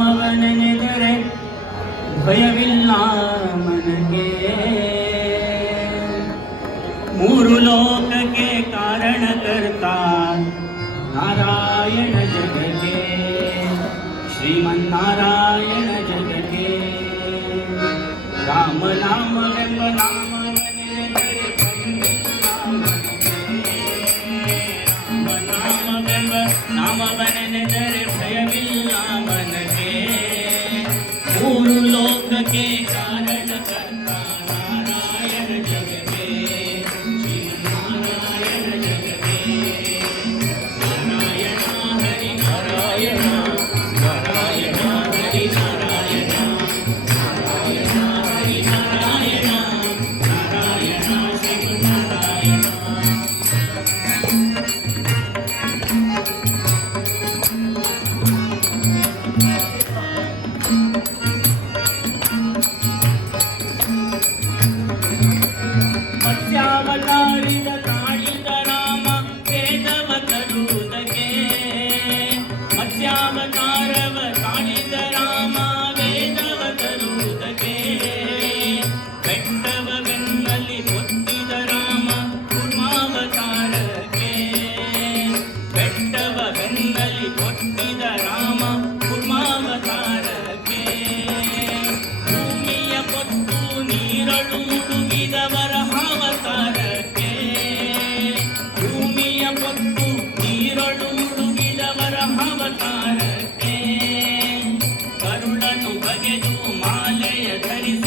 ಅವನ ಭಯವಿಲ್ಲ ಮನಗೆ मूल लोक के कारण करता। கௌரவ காளிதராமா ಮಾಲೆಯ ಧರಿಸಿ